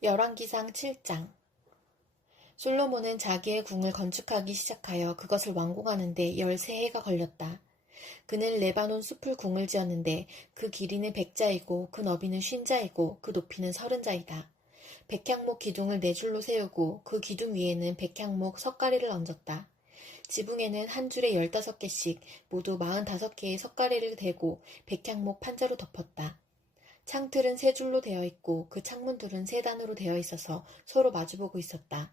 열왕기상 7장. 솔로몬은 자기의 궁을 건축하기 시작하여 그것을 완공하는 데 13해가 걸렸다. 그는 레바논 숲을 궁을 지었는데 그 길이는 100자이고 그 너비는 50자이고 그 높이는 30자이다. 백향목 기둥을 4줄로 세우고 그 기둥 위에는 백향목 석가래를 얹었다. 지붕에는 한 줄에 15개씩 모두 45개의 석가래를 대고 백향목 판자로 덮었다. 창틀은 3줄로 되어 있고 그 창문들은 3단으로 되어 있어서 서로 마주보고 있었다.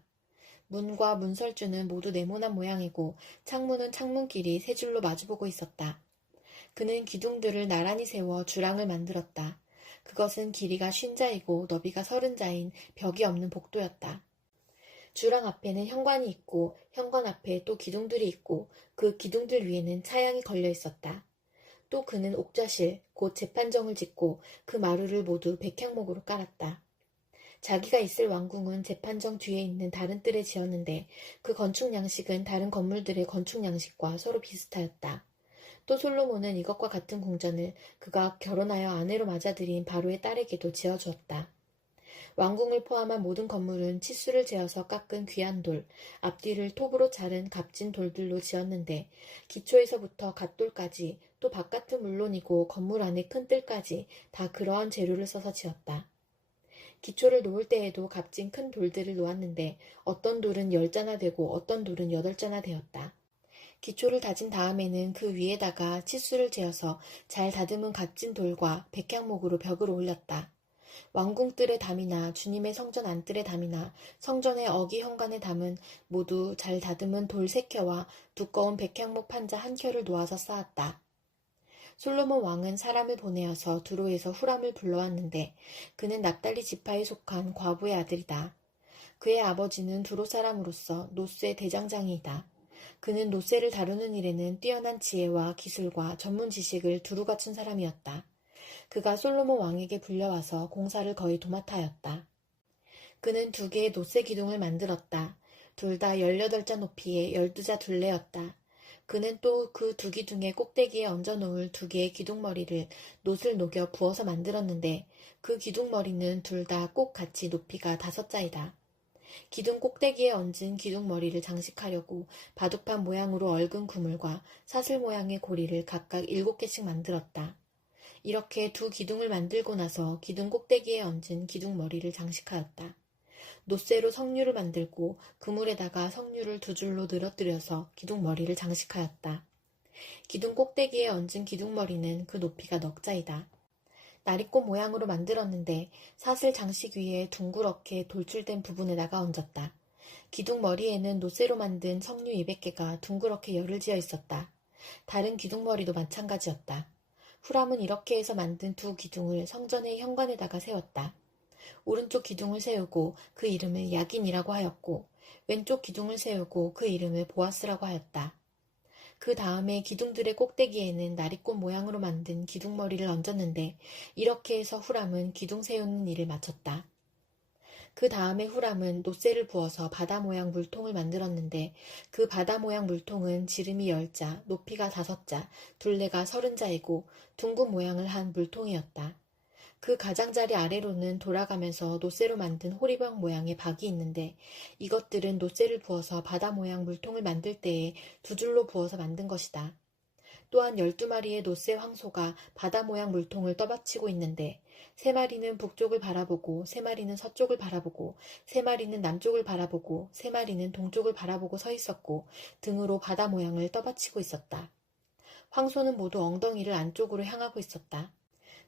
문과 문설주는 모두 네모난 모양이고 창문은 창문끼리 3줄로 마주보고 있었다. 그는 기둥들을 나란히 세워 주랑을 만들었다. 그것은 길이가 50자이고 너비가 30자인 벽이 없는 복도였다. 주랑 앞에는 현관이 있고 현관 앞에 또 기둥들이 있고 그 기둥들 위에는 차양이 걸려 있었다. 또 그는 옥좌실, 곧 재판정을 짓고 그 마루를 모두 백향목으로 깔았다. 자기가 있을 왕궁은 재판정 뒤에 있는 다른 뜰에 지었는데 그 건축 양식은 다른 건물들의 건축 양식과 서로 비슷하였다. 또 솔로몬은 이것과 같은 궁전을 그가 결혼하여 아내로 맞아들인 바로의 딸에게도 지어주었다. 왕궁을 포함한 모든 건물은 치수를 재어서 깎은 귀한 돌, 앞뒤를 톱으로 자른 값진 돌들로 지었는데 기초에서부터 갓돌까지 또 바깥은 물론이고 건물 안의 큰 뜰까지 다 그러한 재료를 써서 지었다. 기초를 놓을 때에도 값진 큰 돌들을 놓았는데 어떤 돌은 10자나 되고 어떤 돌은 8자나 되었다. 기초를 다진 다음에는 그 위에다가 치수를 재어서 잘 다듬은 값진 돌과 백향목으로 벽을 올렸다. 왕궁뜰의 담이나 주님의 성전 안뜰의 담이나 성전의 어기 현관의 담은 모두 잘 다듬은 돌 3켜와 두꺼운 백향목 판자 1켜를 놓아서 쌓았다. 솔로몬 왕은 사람을 보내어서 두로에서 후람을 불러왔는데 그는 납달리 지파에 속한 과부의 아들이다. 그의 아버지는 두로 사람으로서 노쇠 대장장이이다. 그는 노쇠를 다루는 일에는 뛰어난 지혜와 기술과 전문 지식을 두루 갖춘 사람이었다. 그가 솔로몬 왕에게 불려와서 공사를 거의 도맡아하였다. 그는 2개의 노쇠 기둥을 만들었다. 둘 다 18자 높이의 12자 둘레였다. 그는 또 그 2기둥의 꼭대기에 얹어놓을 2개의 기둥머리를 놋을 녹여 부어서 만들었는데 그 기둥머리는 둘 다 꼭 같이 높이가 5자이다. 기둥 꼭대기에 얹은 기둥머리를 장식하려고 바둑판 모양으로 얽은 그물과 사슬 모양의 고리를 각각 7개씩 만들었다. 이렇게 2 기둥을 만들고 나서 기둥 꼭대기에 얹은 기둥머리를 장식하였다. 노쇠로 석류를 만들고 그물에다가 석류를 2줄로 늘어뜨려서 기둥머리를 장식하였다. 기둥 꼭대기에 얹은 기둥머리는 그 높이가 넉자이다. 나리꽃 모양으로 만들었는데 사슬 장식 위에 둥그렇게 돌출된 부분에다가 얹었다. 기둥머리에는 노쇠로 만든 석류 200개가 둥그렇게 열을 지어 있었다. 다른 기둥머리도 마찬가지였다. 후람은 이렇게 해서 만든 2 기둥을 성전의 현관에다가 세웠다. 오른쪽 기둥을 세우고 그 이름을 야긴이라고 하였고 왼쪽 기둥을 세우고 그 이름을 보아스라고 하였다. 그 다음에 기둥들의 꼭대기에는 나리꽃 모양으로 만든 기둥머리를 얹었는데 이렇게 해서 후람은 기둥 세우는 일을 마쳤다. 그 다음에 후람은 놋쇠를 부어서 바다 모양 물통을 만들었는데 그 바다 모양 물통은 지름이 10자, 높이가 5자, 둘레가 30자이고 둥근 모양을 한 물통이었다. 그 가장자리 아래로는 돌아가면서 놋쇠로 만든 호리병 모양의 박이 있는데 이것들은 놋쇠를 부어서 바다 모양 물통을 만들 때에 2줄로 부어서 만든 것이다. 또한 12마리의 놋쇠 황소가 바다 모양 물통을 떠받치고 있는데 3마리는 북쪽을 바라보고 3마리는 서쪽을 바라보고 3마리는 남쪽을 바라보고 3마리는 동쪽을 바라보고 서 있었고 등으로 바다 모양을 떠받치고 있었다. 황소는 모두 엉덩이를 안쪽으로 향하고 있었다.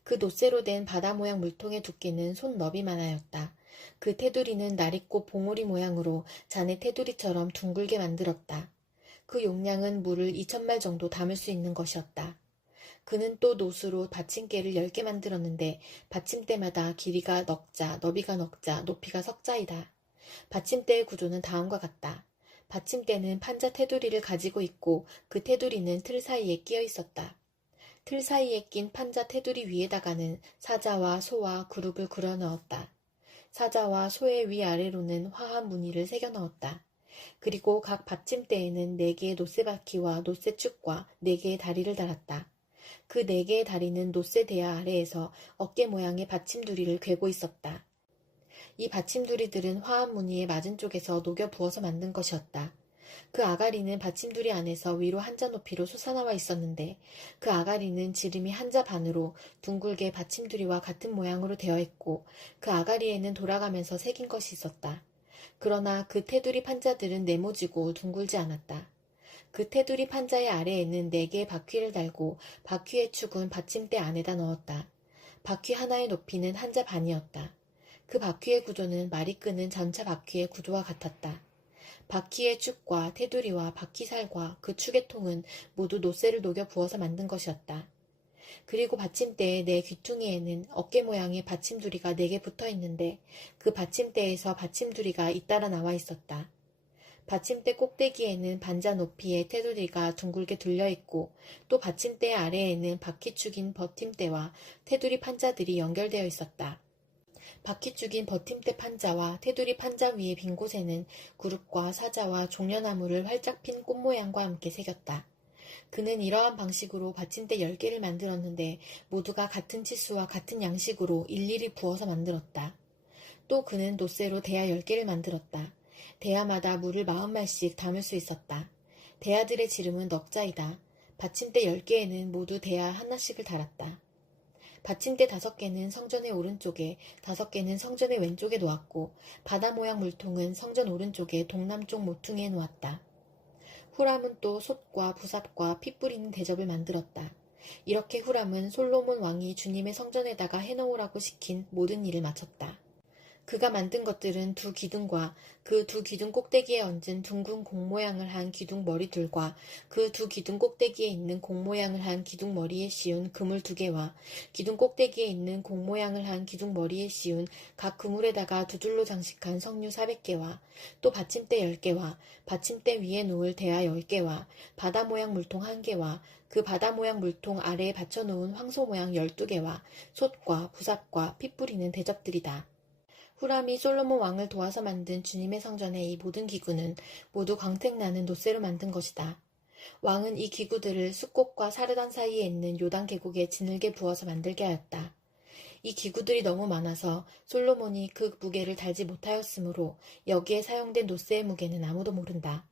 그 놋쇠로 된 바다 모양 물통의 두께는 손 너비만하였다. 그 테두리는 나리꽃 봉우리 모양으로 자네 테두리처럼 둥글게 만들었다. 그 용량은 물을 2000말 정도 담을 수 있는 것이었다. 그는 또 놋으로 받침대를 10개 만들었는데 받침대마다 길이가 넉자, 너비가 넉자, 높이가 석자이다. 받침대의 구조는 다음과 같다. 받침대는 판자 테두리를 가지고 있고 그 테두리는 틀 사이에 끼어 있었다. 틀 사이에 낀 판자 테두리 위에다가는 사자와 소와 그룹을 그려 넣었다. 사자와 소의 위아래로는 화한 무늬를 새겨 넣었다. 그리고 각 받침대에는 4개의 놋쇠바퀴와 놋쇠축과 4개의 다리를 달았다. 그 4개의 다리는 놋쇠 대야 아래에서 어깨 모양의 받침두리를 괴고 있었다. 이 받침두리들은 화합 무늬의 맞은 쪽에서 녹여 부어서 만든 것이었다. 그 아가리는 받침두리 안에서 위로 한자 높이로 솟아나와 있었는데 그 아가리는 지름이 한자 반으로 둥글게 받침두리와 같은 모양으로 되어 있고 그 아가리에는 돌아가면서 새긴 것이 있었다. 그러나 그 테두리 판자들은 네모지고 둥글지 않았다. 그 테두리 판자의 아래에는 4개의 바퀴를 달고 바퀴의 축은 받침대 안에다 넣었다. 바퀴 하나의 높이는 한자 반이었다. 그 바퀴의 구조는 말이 끄는 전차 바퀴의 구조와 같았다. 바퀴의 축과 테두리와 바퀴살과 그 축의 통은 모두 노쇠를 녹여 부어서 만든 것이었다. 그리고 받침대의 네 귀퉁이에는 어깨 모양의 받침두리가 4개 붙어 있는데 그 받침대에서 받침두리가 잇따라 나와 있었다. 받침대 꼭대기에는 반자 높이의 테두리가 둥글게 둘려 있고 또 받침대 아래에는 바퀴축인 버팀대와 테두리 판자들이 연결되어 있었다. 바퀴축인 버팀대 판자와 테두리 판자 위의 빈 곳에는 구룹과 사자와 종려나무를 활짝 핀 꽃 모양과 함께 새겼다. 그는 이러한 방식으로 받침대 10개를 만들었는데 모두가 같은 치수와 같은 양식으로 일일이 부어서 만들었다. 또 그는 노쇠로 대야 10개를 만들었다. 대야마다 물을 40말씩 담을 수 있었다. 대야들의 지름은 넉자이다. 받침대 10개에는 모두 대야 하나씩을 달았다. 받침대 5개는 성전의 오른쪽에, 5개는 성전의 왼쪽에 놓았고 바다 모양 물통은 성전 오른쪽에 동남쪽 모퉁이에 놓았다. 후람은 또 솥과 부삽과 피 뿌리는 대접을 만들었다. 이렇게 후람은 솔로몬 왕이 주님의 성전에다가 해놓으라고 시킨 모든 일을 마쳤다. 그가 만든 것들은 2기둥과 그 2기둥 꼭대기에 얹은 둥근 공 모양을 한 기둥 머리둘과 그 2기둥 꼭대기에 있는 공 모양을 한 기둥 머리에 씌운 그물 2개와 기둥 꼭대기에 있는 공 모양을 한 기둥 머리에 씌운 각 그물에다가 2줄로 장식한 석류 400개와 또 받침대 10개와 받침대 위에 놓을 대야 10개와 바다 모양 물통 1개와 그 바다 모양 물통 아래에 받쳐놓은 황소 모양 12개와 솥과 부삽과 피 뿌리는 대접들이다. 후람이 솔로몬 왕을 도와서 만든 주님의 성전의 이 모든 기구는 모두 광택나는 노쇠로 만든 것이다. 왕은 이 기구들을 숫꽃과 사르단 사이에 있는 요단 계곡에 지늘게 부어서 만들게 하였다. 이 기구들이 너무 많아서 솔로몬이 그 무게를 달지 못하였으므로 여기에 사용된 노쇠의 무게는 아무도 모른다.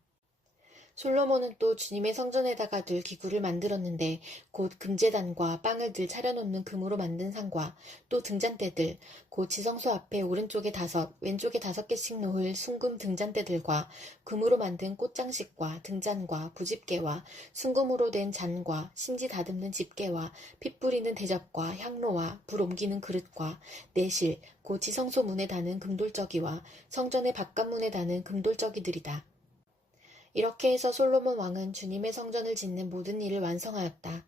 솔로몬은 또 주님의 성전에다가 둘 기구를 만들었는데 곧 금제단과 빵을 늘 차려놓는 금으로 만든 상과 또 등잔대들, 곧 지성소 앞에 오른쪽에 5, 왼쪽에 5개씩 놓을 순금 등잔대들과 금으로 만든 꽃장식과 등잔과 부집게와 순금으로 된 잔과 심지 다듬는 집게와 피 뿌리는 대접과 향로와 불 옮기는 그릇과 내실, 곧 지성소 문에 다는 금돌저기와 성전의 바깥문에 다는 금돌저기들이다. 이렇게 해서 솔로몬 왕은 주님의 성전을 짓는 모든 일을 완성하였다.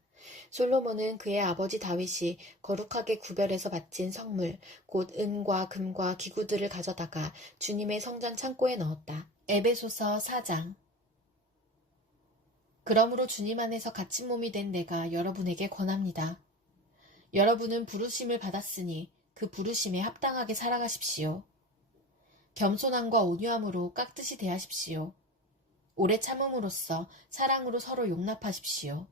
솔로몬은 그의 아버지 다윗이 거룩하게 구별해서 바친 성물, 곧 은과 금과 기구들을 가져다가 주님의 성전 창고에 넣었다. 에베소서 4장. 그러므로 주님 안에서 갇힌 몸이 된 내가 여러분에게 권합니다. 여러분은 부르심을 받았으니 그 부르심에 합당하게 살아가십시오. 겸손함과 온유함으로 깍듯이 대하십시오. 오래 참음으로써 사랑으로 서로 용납하십시오.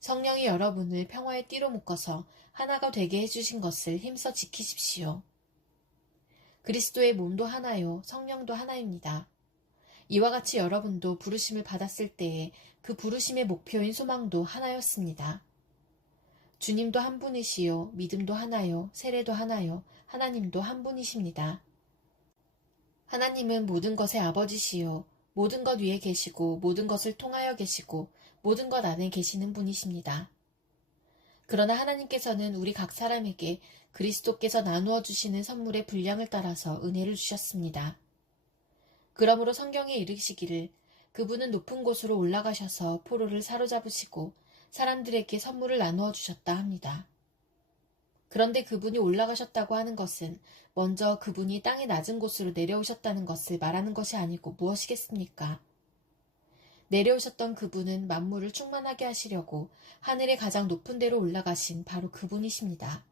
성령이 여러분을 평화의 띠로 묶어서 하나가 되게 해주신 것을 힘써 지키십시오. 그리스도의 몸도 하나요, 성령도 하나입니다. 이와 같이 여러분도 부르심을 받았을 때에 그 부르심의 목표인 소망도 하나였습니다. 주님도 한 분이시요, 믿음도 하나요, 세례도 하나요, 하나님도 한 분이십니다. 하나님은 모든 것의 아버지시요, 모든 것 위에 계시고 모든 것을 통하여 계시고 모든 것 안에 계시는 분이십니다. 그러나 하나님께서는 우리 각 사람에게 그리스도께서 나누어 주시는 선물의 분량을 따라서 은혜를 주셨습니다. 그러므로 성경에 이르시기를 그분은 높은 곳으로 올라가셔서 포로를 사로잡으시고 사람들에게 선물을 나누어 주셨다 합니다. 그런데 그분이 올라가셨다고 하는 것은 먼저 그분이 땅의 낮은 곳으로 내려오셨다는 것을 말하는 것이 아니고 무엇이겠습니까? 내려오셨던 그분은 만물을 충만하게 하시려고 하늘의 가장 높은 데로 올라가신 바로 그분이십니다.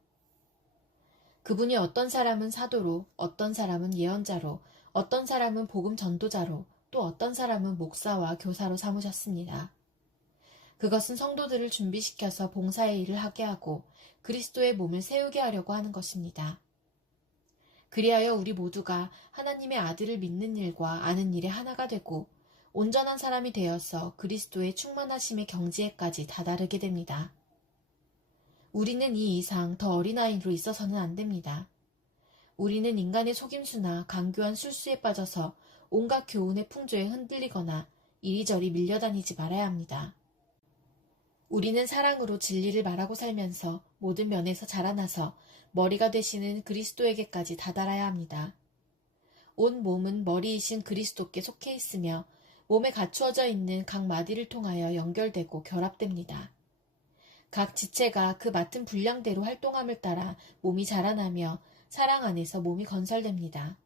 그분이 어떤 사람은 사도로, 어떤 사람은 예언자로, 어떤 사람은 복음 전도자로, 또 어떤 사람은 목사와 교사로 삼으셨습니다. 그것은 성도들을 준비시켜서 봉사의 일을 하게 하고 그리스도의 몸을 세우게 하려고 하는 것입니다. 그리하여 우리 모두가 하나님의 아들을 믿는 일과 아는 일에 하나가 되고 온전한 사람이 되어서 그리스도의 충만하심의 경지에까지 다다르게 됩니다. 우리는 이 이상 더 어린아이로 있어서는 안 됩니다. 우리는 인간의 속임수나 강교한 술수에 빠져서 온갖 교훈의 풍조에 흔들리거나 이리저리 밀려다니지 말아야 합니다. 우리는 사랑으로 진리를 말하고 살면서 모든 면에서 자라나서 머리가 되시는 그리스도에게까지 다다라야 합니다. 온 몸은 머리이신 그리스도께 속해 있으며 몸에 갖추어져 있는 각 마디를 통하여 연결되고 결합됩니다. 각 지체가 그 맡은 분량대로 활동함을 따라 몸이 자라나며 사랑 안에서 몸이 건설됩니다.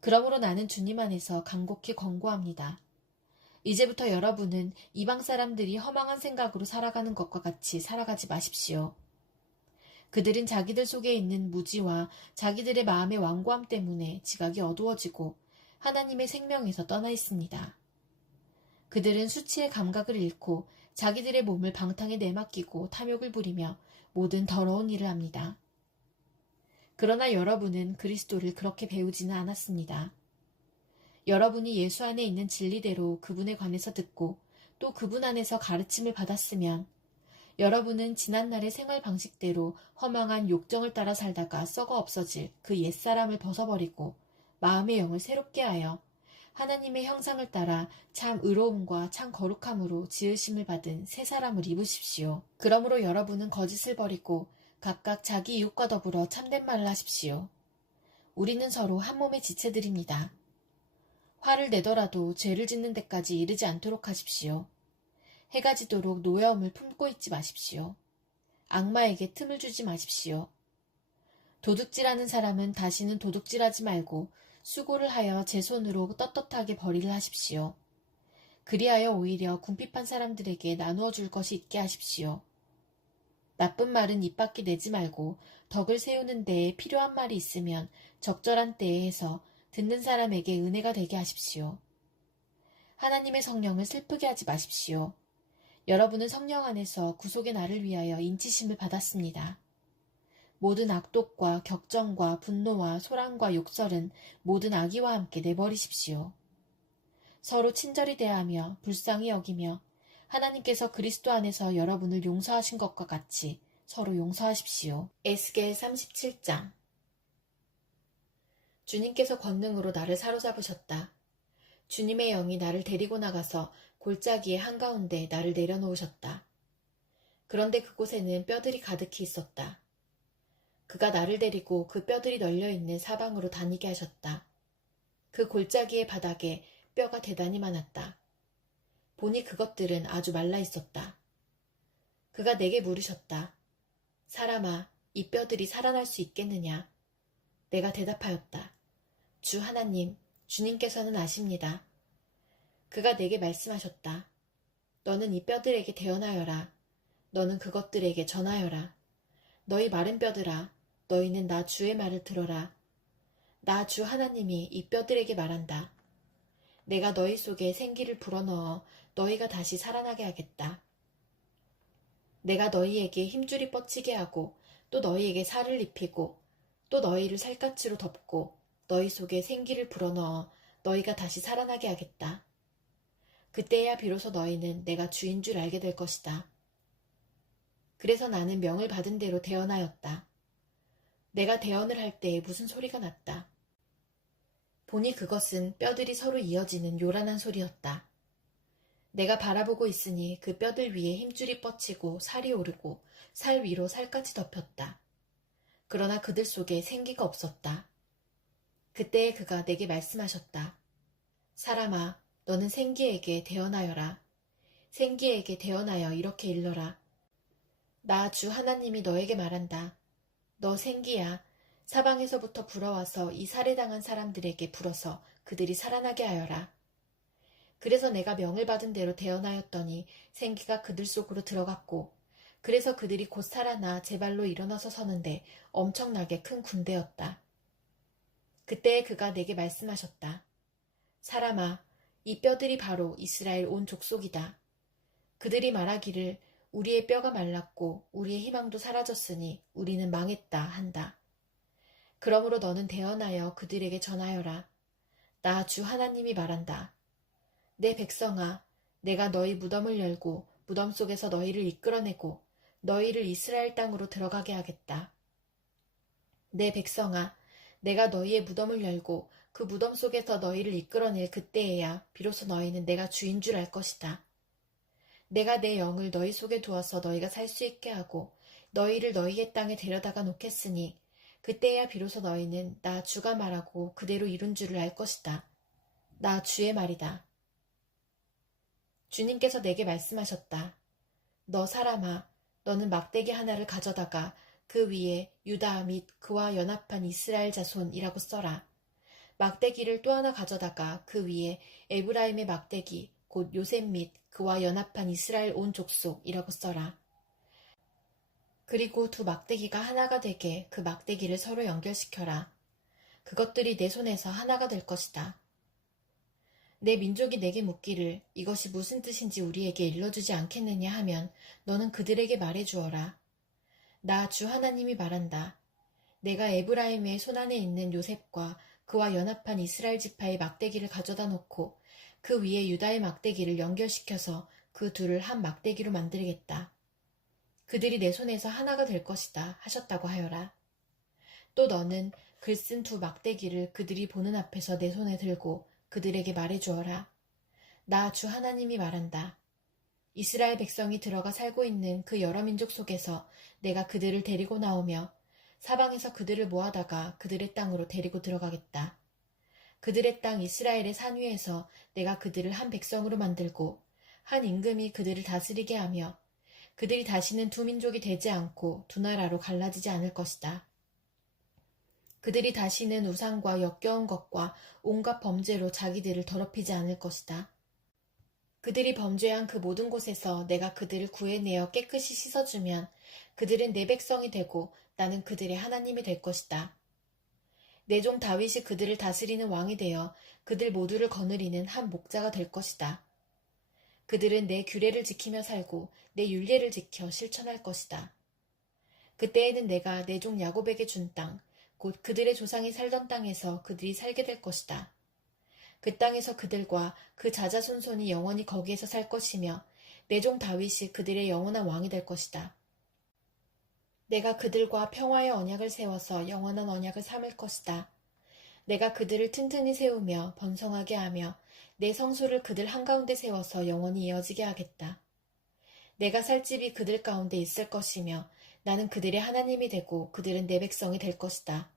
그러므로 나는 주님 안에서 간곡히 권고합니다. 이제부터 여러분은 이방 사람들이 허망한 생각으로 살아가는 것과 같이 살아가지 마십시오. 그들은 자기들 속에 있는 무지와 자기들의 마음의 완고함 때문에 지각이 어두워지고 하나님의 생명에서 떠나 있습니다. 그들은 수치의 감각을 잃고 자기들의 몸을 방탕에 내맡기고 탐욕을 부리며 모든 더러운 일을 합니다. 그러나 여러분은 그리스도를 그렇게 배우지는 않았습니다. 여러분이 예수 안에 있는 진리대로 그분에 관해서 듣고 또 그분 안에서 가르침을 받았으면 여러분은 지난날의 생활 방식대로 허망한 욕정을 따라 살다가 썩어 없어질 그 옛사람을 벗어버리고 마음의 영을 새롭게 하여 하나님의 형상을 따라 참 의로움과 참 거룩함으로 지으심을 받은 새 사람을 입으십시오. 그러므로 여러분은 거짓을 버리고 각각 자기 이웃과 더불어 참된 말을 하십시오. 우리는 서로 한 몸의 지체들입니다. 화를 내더라도 죄를 짓는 데까지 이르지 않도록 하십시오. 해가 지도록 노여움을 품고 있지 마십시오. 악마에게 틈을 주지 마십시오. 도둑질하는 사람은 다시는 도둑질하지 말고 수고를 하여 제 손으로 떳떳하게 벌이를 하십시오. 그리하여 오히려 궁핍한 사람들에게 나누어 줄 것이 있게 하십시오. 나쁜 말은 입 밖에 내지 말고 덕을 세우는 데에 필요한 말이 있으면 적절한 때에 해서 듣는 사람에게 은혜가 되게 하십시오. 하나님의 성령을 슬프게 하지 마십시오. 여러분은 성령 안에서 구속의 날을 위하여 인치심을 받았습니다. 모든 악독과 격정과 분노와 소란과 욕설은 모든 악의와 함께 내버리십시오. 서로 친절히 대하며 불쌍히 여기며 하나님께서 그리스도 안에서 여러분을 용서하신 것과 같이 서로 용서하십시오. 에스겔 37장. 주님께서 권능으로 나를 사로잡으셨다. 주님의 영이 나를 데리고 나가서 골짜기의 한가운데 나를 내려놓으셨다. 그런데 그곳에는 뼈들이 가득히 있었다. 그가 나를 데리고 그 뼈들이 널려있는 사방으로 다니게 하셨다. 그 골짜기의 바닥에 뼈가 대단히 많았다. 보니 그것들은 아주 말라 있었다. 그가 내게 물으셨다. 사람아, 이 뼈들이 살아날 수 있겠느냐? 내가 대답하였다. 주 하나님, 주님께서는 아십니다. 그가 내게 말씀하셨다. 너는 이 뼈들에게 대언하여라. 너는 그것들에게 전하여라. 너희 마른 뼈들아, 너희는 나 주의 말을 들어라. 나 주 하나님이 이 뼈들에게 말한다. 내가 너희 속에 생기를 불어넣어 너희가 다시 살아나게 하겠다. 내가 너희에게 힘줄이 뻗치게 하고 또 너희에게 살을 입히고 또 너희를 살갗으로 덮고 너희 속에 생기를 불어넣어 너희가 다시 살아나게 하겠다. 그때야 비로소 너희는 내가 주인 줄 알게 될 것이다. 그래서 나는 명을 받은 대로 대언하였다. 내가 대언을 할 때에 무슨 소리가 났다. 보니 그것은 뼈들이 서로 이어지는 요란한 소리였다. 내가 바라보고 있으니 그 뼈들 위에 힘줄이 뻗치고 살이 오르고 살 위로 살갗이 덮였다. 그러나 그들 속에 생기가 없었다. 그때에 그가 내게 말씀하셨다. 사람아, 너는 생기에게 대언하여라. 생기에게 대언하여 이렇게 일러라. 나 주 하나님이 너에게 말한다. 너 생기야. 사방에서부터 불어와서 이 살해당한 사람들에게 불어서 그들이 살아나게 하여라. 그래서 내가 명을 받은 대로 대언하였더니 생기가 그들 속으로 들어갔고 그래서 그들이 곧 살아나 제 발로 일어나서 서는데 엄청나게 큰 군대였다. 그때에 그가 내게 말씀하셨다. 사람아, 이 뼈들이 바로 이스라엘 온 족속이다. 그들이 말하기를 우리의 뼈가 말랐고 우리의 희망도 사라졌으니 우리는 망했다 한다. 그러므로 너는 대언하여 그들에게 전하여라. 나 주 하나님이 말한다. 내 백성아, 내가 너희 무덤을 열고 무덤 속에서 너희를 이끌어내고 너희를 이스라엘 땅으로 들어가게 하겠다. 내 백성아, 내가 너희의 무덤을 열고 그 무덤 속에서 너희를 이끌어낼 그때에야 비로소 너희는 내가 주인 줄 알 것이다. 내가 내 영을 너희 속에 두어서 너희가 살 수 있게 하고 너희를 너희의 땅에 데려다가 놓겠으니 그때야 비로소 너희는 나 주가 말하고 그대로 이룬 줄을 알 것이다. 나 주의 말이다. 주님께서 내게 말씀하셨다. 너 사람아, 너는 막대기 하나를 가져다가 그 위에 유다 및 그와 연합한 이스라엘 자손이라고 써라. 막대기를 또 하나 가져다가 그 위에 에브라임의 막대기 곧 요셉 및 그와 연합한 이스라엘 온 족속이라고 써라. 그리고 두 막대기가 하나가 되게 그 막대기를 서로 연결시켜라. 그것들이 내 손에서 하나가 될 것이다. 내 민족이 내게 묻기를 이것이 무슨 뜻인지 우리에게 일러주지 않겠느냐 하면 너는 그들에게 말해주어라. 나 주 하나님이 말한다. 내가 에브라임의 손안에 있는 요셉과 그와 연합한 이스라엘 지파의 막대기를 가져다 놓고 그 위에 유다의 막대기를 연결시켜서 그 둘을 한 막대기로 만들겠다. 그들이 내 손에서 하나가 될 것이다 하셨다고 하여라. 또 너는 글쓴 두 막대기를 그들이 보는 앞에서 내 손에 들고 그들에게 말해주어라. 나 주 하나님이 말한다. 이스라엘 백성이 들어가 살고 있는 그 여러 민족 속에서 내가 그들을 데리고 나오며 사방에서 그들을 모아다가 그들의 땅으로 데리고 들어가겠다. 그들의 땅 이스라엘의 산 위에서 내가 그들을 한 백성으로 만들고 한 임금이 그들을 다스리게 하며 그들이 다시는 두 민족이 되지 않고 두 나라로 갈라지지 않을 것이다. 그들이 다시는 우상과 역겨운 것과 온갖 범죄로 자기들을 더럽히지 않을 것이다. 그들이 범죄한 그 모든 곳에서 내가 그들을 구해내어 깨끗이 씻어주면 그들은 내 백성이 되고 나는 그들의 하나님이 될 것이다. 내 종 다윗이 그들을 다스리는 왕이 되어 그들 모두를 거느리는 한 목자가 될 것이다. 그들은 내 규례를 지키며 살고 내 율례를 지켜 실천할 것이다. 그때에는 내가 내 종 야곱에게 준 땅, 곧 그들의 조상이 살던 땅에서 그들이 살게 될 것이다. 그 땅에서 그들과 그 자자손손이 영원히 거기에서 살 것이며 내 종 다윗이 그들의 영원한 왕이 될 것이다. 내가 그들과 평화의 언약을 세워서 영원한 언약을 삼을 것이다. 내가 그들을 튼튼히 세우며 번성하게 하며 내 성소를 그들 한가운데 세워서 영원히 이어지게 하겠다. 내가 살 집이 그들 가운데 있을 것이며 나는 그들의 하나님이 되고 그들은 내 백성이 될 것이다.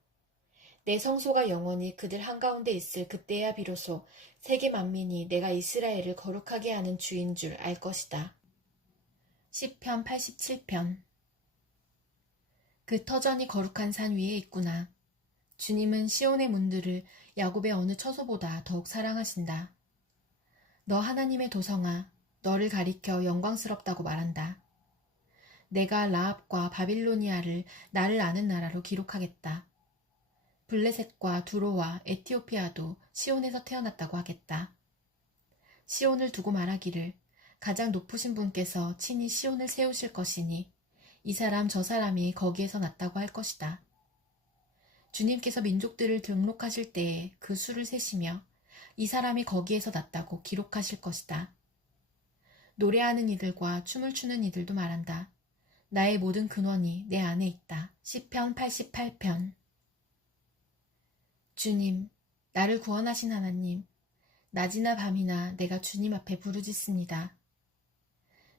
내 성소가 영원히 그들 한가운데 있을 그때야 비로소 세계 만민이 내가 이스라엘을 거룩하게 하는 주인 줄 알 것이다. 시편 87편. 그 터전이 거룩한 산 위에 있구나. 주님은 시온의 문들을 야곱의 어느 처소보다 더욱 사랑하신다. 너 하나님의 도성아, 너를 가리켜 영광스럽다고 말한다. 내가 라합과 바빌로니아를 나를 아는 나라로 기록하겠다. 블레셋과 두로와 에티오피아도 시온에서 태어났다고 하겠다. 시온을 두고 말하기를 가장 높으신 분께서 친히 시온을 세우실 것이니 이 사람 저 사람이 거기에서 났다고 할 것이다. 주님께서 민족들을 등록하실 때에 그 수를 세시며 이 사람이 거기에서 났다고 기록하실 것이다. 노래하는 이들과 춤을 추는 이들도 말한다. 나의 모든 근원이 내 안에 있다. 시편 88편. 주님, 나를 구원하신 하나님, 낮이나 밤이나 내가 주님 앞에 부르짖습니다.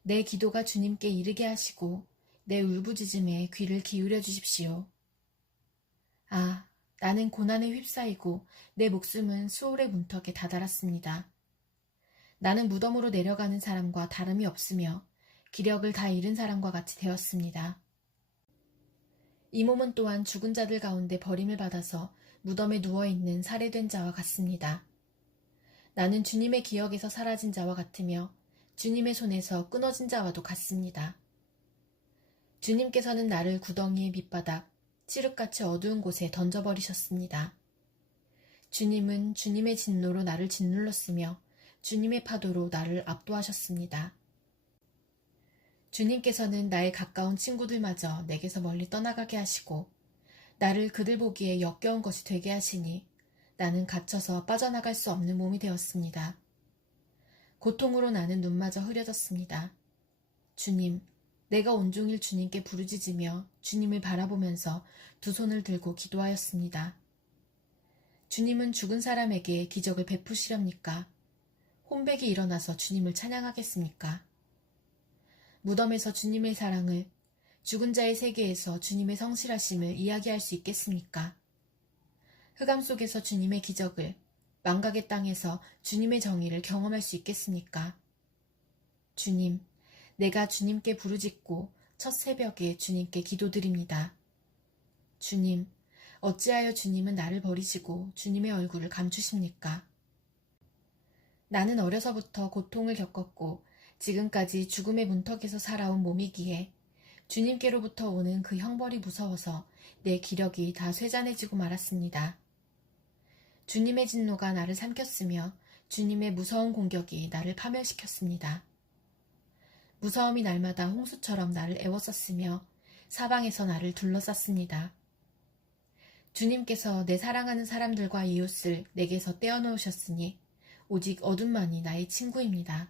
내 기도가 주님께 이르게 하시고 내 울부짖음에 귀를 기울여 주십시오. 아, 나는 고난에 휩싸이고 내 목숨은 수월의 문턱에 다다랐습니다. 나는 무덤으로 내려가는 사람과 다름이 없으며 기력을 다 잃은 사람과 같이 되었습니다. 이 몸은 또한 죽은 자들 가운데 버림을 받아서 무덤에 누워있는 살해된 자와 같습니다. 나는 주님의 기억에서 사라진 자와 같으며 주님의 손에서 끊어진 자와도 같습니다. 주님께서는 나를 구덩이의 밑바닥, 칠흑같이 어두운 곳에 던져버리셨습니다. 주님은 주님의 진노로 나를 짓눌렀으며 주님의 파도로 나를 압도하셨습니다. 주님께서는 나의 가까운 친구들마저 내게서 멀리 떠나가게 하시고 나를 그들 보기에 역겨운 것이 되게 하시니 나는 갇혀서 빠져나갈 수 없는 몸이 되었습니다. 고통으로 나는 눈마저 흐려졌습니다. 주님, 내가 온종일 주님께 부르짖으며 주님을 바라보면서 두 손을 들고 기도하였습니다. 주님은 죽은 사람에게 기적을 베푸시렵니까? 혼백이 일어나서 주님을 찬양하겠습니까? 무덤에서 주님의 사랑을, 죽은 자의 세계에서 주님의 성실하심을 이야기할 수 있겠습니까? 흑암 속에서 주님의 기적을, 망각의 땅에서 주님의 정의를 경험할 수 있겠습니까? 주님, 내가 주님께 부르짖고 첫 새벽에 주님께 기도드립니다. 주님, 어찌하여 주님은 나를 버리시고 주님의 얼굴을 감추십니까? 나는 어려서부터 고통을 겪었고 지금까지 죽음의 문턱에서 살아온 몸이기에 주님께로부터 오는 그 형벌이 무서워서 내 기력이 다 쇠잔해지고 말았습니다. 주님의 진노가 나를 삼켰으며 주님의 무서운 공격이 나를 파멸시켰습니다. 무서움이 날마다 홍수처럼 나를 애워쌌으며 사방에서 나를 둘러쌌습니다. 주님께서 내 사랑하는 사람들과 이웃을 내게서 떼어놓으셨으니 오직 어둠만이 나의 친구입니다.